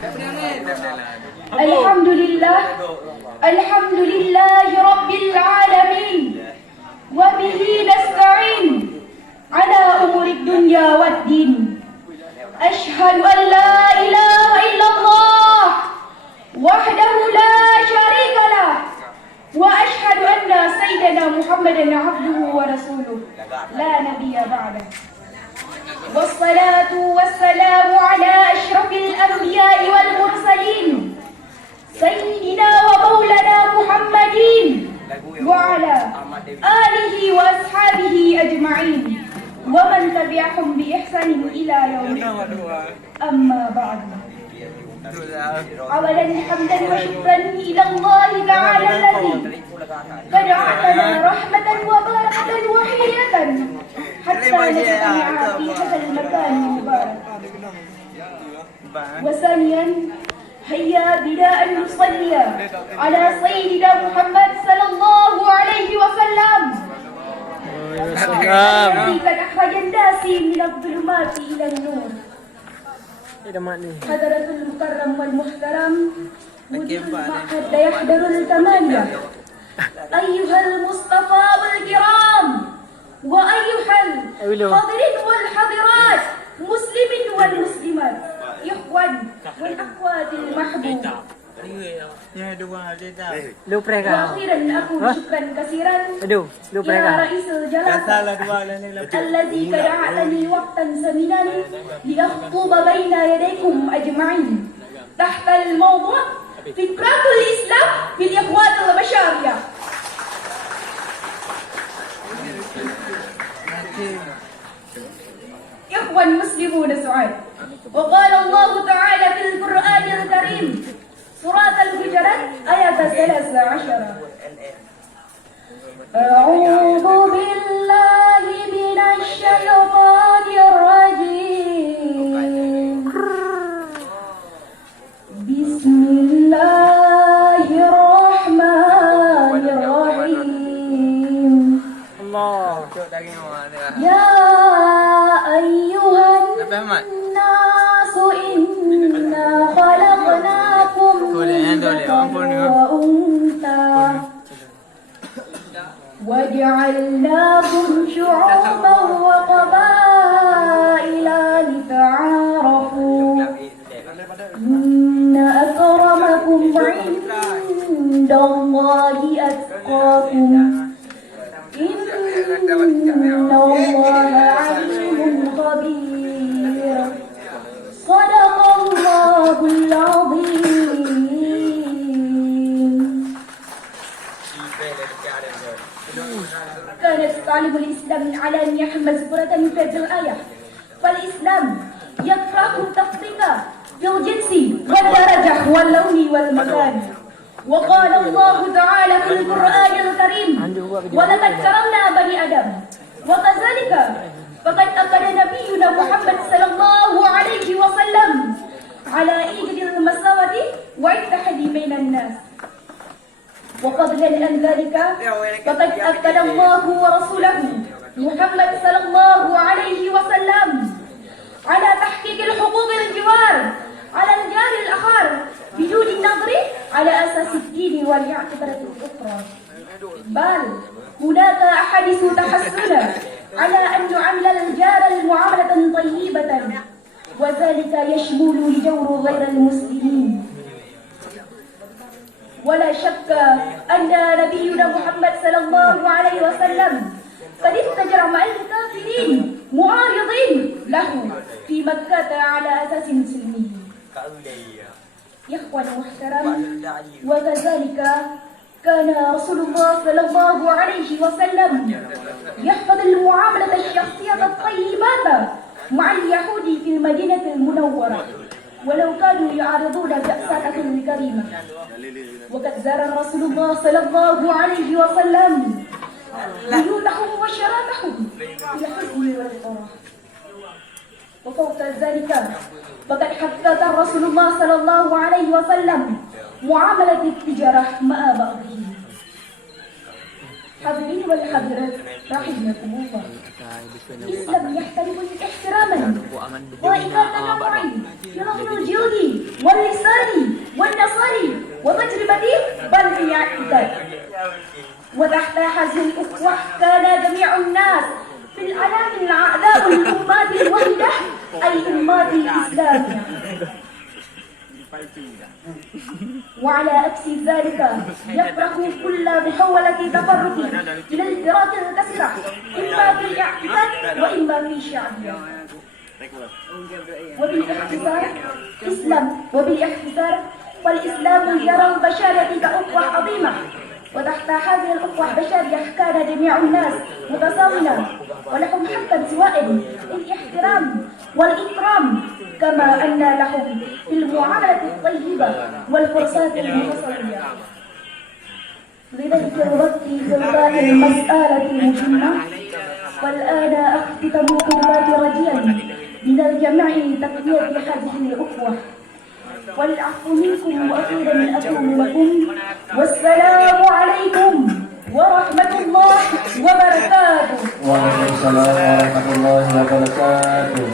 الحمد لله رب العالمين وبه نستعين على أمور الدنيا والدين. أشهد أن لا إله إلا الله وحده لا شريك له وأشهد أن سيدنا محمدا عبده ورسوله لا نبي بعده. والصلاة والسلام على أشرف الأنبياء والمرسلين سيدنا ومولانا محمد وعلى آله وأصحابه أجمعين ومن تبعهم بإحسان إلى يوم الدين. أما بعد، أولا حمدا وشكرا إلى الله تعالى الذي قد أعطانا رحمة وبركة وحيدة حتى نجتمع في هذا المكان المبارك. وثانيا، هيا بنا أن نصلي على سيدنا محمد صلى الله عليه وسلم الذي قد أخرج الناس من الظلمات إلى النور. حضرة المكرم والمحترم مدير المعهد لا يحضر الثمانية، أيها المصطفى الكرام، وأيها الحاضرين والحاضرات، مسلمين والمسلمات، إخوان والأخوات المحبوب. وأخيرا أقول شكرا كثيرا إلى رئيس الجلسة الذي قد أعطاني وقتا ثمينا لأخطب بين يديكم أجمعين تحت الموضوع فكرة الإسلام في الإخوان البشرية. إخوان مسلمون سعاد، وقال الله تعالى في القرآن الكريم سورة الحجرات آية 13: أعوذ بالله من الشيطان الرجيم، بسم الله الرحمن الرحيم. يا أيها الناس إنا خلقناكم من ذكر وأنثى وجعلناكم شعوبا وقبائل لتعارفوا إن أكرمكم عند الله أتقاكم إن الله عليم خبير. صدق الله العظيم. كانت تعليم الإسلام العلانية مذكورة في هذه الآية، فالإسلام يكره التفريق في الجنس والدرجة واللون والمكان. وقال الله تعالى في القرآن الكريم: ولقد كرمنا بني آدم. وكذلك فقد أكد نبينا محمد صلى الله عليه وسلم على إيجاد المساواة والاتحاد بين الناس. وفضلا عن ذلك فقد أكد الله ورسوله محمد صلى الله عليه وسلم على تحقيق الحقوق الجوار على الجار الآخر بدون النظر على أساس الدين والاعتبارات الأخرى، بل هناك أحاديث تحثنا على أن نعامل الجار معاملة طيبة، وذلك يشمل جور غير المسلمين. ولا شك أن نبينا محمد صلى الله عليه وسلم قد اتجر مع الكافرين معارضين له في مكة على أساس سلمي. إخوان محترم، وكذلك كان رسول الله صلى الله عليه وسلم يحفظ المعاملة الشخصية الطيبة مع اليهود في المدينة المنورة ولو كانوا يعارضون بأساءته الكريمة. وقد زار رسول الله صلى الله عليه وسلم بيوتهم وشرابهم في الحزن والفرح. وفوق ذلك فقد حدث رسول الله صلى الله عليه وسلم معاملة التجارة مع بعضهم. حاضرين والحاضرات رحمكم الله، الإسلام يحترمني احتراما ضائقا تنوعي يرغم الجلد واللسان والنصر وتجربتي بل هي اعتداد. وتحت هذه الأخوة كان جميع الناس في العالم أعداء الأمات الوحيدة أي أمات الإسلام. وعلى عكس ذلك يفرح كل محاولة تفرق إلى الفراق الكثيرة إما في الاعتقاد وإما في الشعبية. وبالاختصار فالإسلام يرى البشرية كأخوة عظيمة، وتحت هذه الأخوة البشرية كان جميع الناس متساوين ولهم حقا سواء في الاحترام والإكرام كما أن لهم في المعاملة الطيبة والفرصات المتساوية. لذلك نغطي في هذه المسألة المهمة. والآن أختتم كلماتي رجيا من الجميع تقوية هذه الأخوة. والعفو منكم وأخيرا أقول لكم والسلام عليكم ورحمة الله وبركاته. وعليكم السلام ورحمة الله وبركاته.